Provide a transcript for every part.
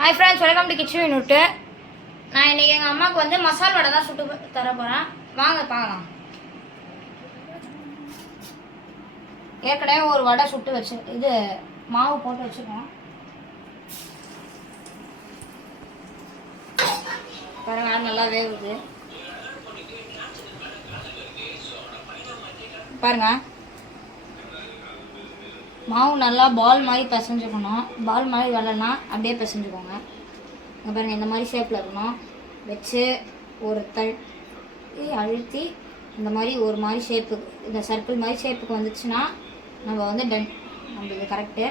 Hi friends, welcome to kitchen unit. நான் இன்றைக்கி எங்கள் அம்மாவுக்கு வந்து மசால் வடை தான் சுட்டு தர போகிறேன். வாங்க பார்க்கலாம். ஏற்கனவே ஒரு வடை சுட்டு வச்சு இது மாவு போட்டு வச்சுருக்கோம். பாருங்க, நல்லா வேகுது. பாருங்க, மாவு நல்லா பால் மாதிரி பிசைஞ்சுக்கணும். பால் மாதிரி வரலன்னா அப்படியே பிசைஞ்சுக்கோங்க. இங்கே பாருங்கள், இந்த மாதிரி ஷேப்பில் இருக்கணும். வச்சு ஒரு தட்டி அழுத்தி இந்த மாதிரி ஒரு மாதிரி ஷேப்புக்கு, இந்த சர்க்கிள் மாதிரி ஷேப்புக்கு வந்துச்சுன்னா நம்ம வந்து டன். நம்ம இது கரெக்டு.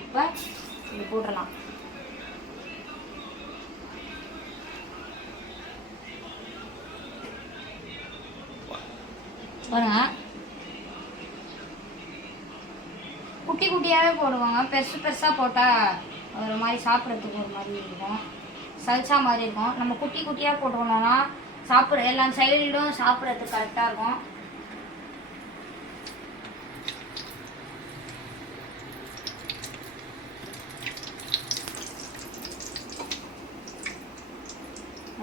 இப்போ இது போட்டுடலாம். பாருங்கள், குட்டி குட்டியாகவே போடுவாங்க. பெருசாக போட்டால் ஒரு மாதிரி சாப்பிட்றதுக்கு ஒரு மாதிரி இருக்கும், சல்சா மாதிரி இருக்கும். நம்ம குட்டி குட்டியாக போட்டுக்கணும்னா சாப்பிட்ற எல்லா சைடும் சாப்பிட்றதுக்கு கரெக்டாக இருக்கும்.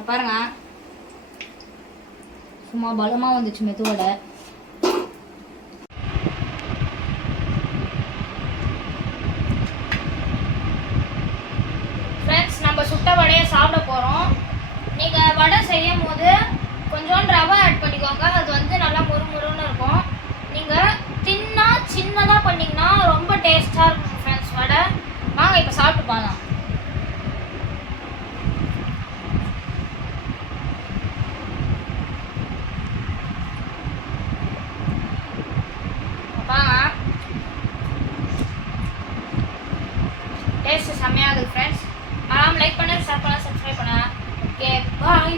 பாருங்க, சும்மா பலமாக வந்துச்சு மெதுவோட. நம்ம சுட்ட வடையை சாப்பிட போகிறோம். நீங்கள் வடை செய்யும் போது கொஞ்சோண்டு ரவை ஆட் பண்ணிக்கோங்க. அது வந்து நல்லா முறுமுறுன்னு இருக்கும். நீங்கள் சின்னதாக பண்ணிங்கன்னா ரொம்ப டேஸ்ட்டாக இருக்கும் ஃப்ரெண்ட்ஸ் வடை. வாங்க இப்போ சாப்பிட்டு பார்க்கலாம். டேஸ்ட்டு செம்மையாக இருக்குது ஃப்ரெண்ட்ஸ். லைக் பண்ண, ஷேர் பண்ண, சப்ஸ்கிரைப் பண்ண. ஓகே, பாய்.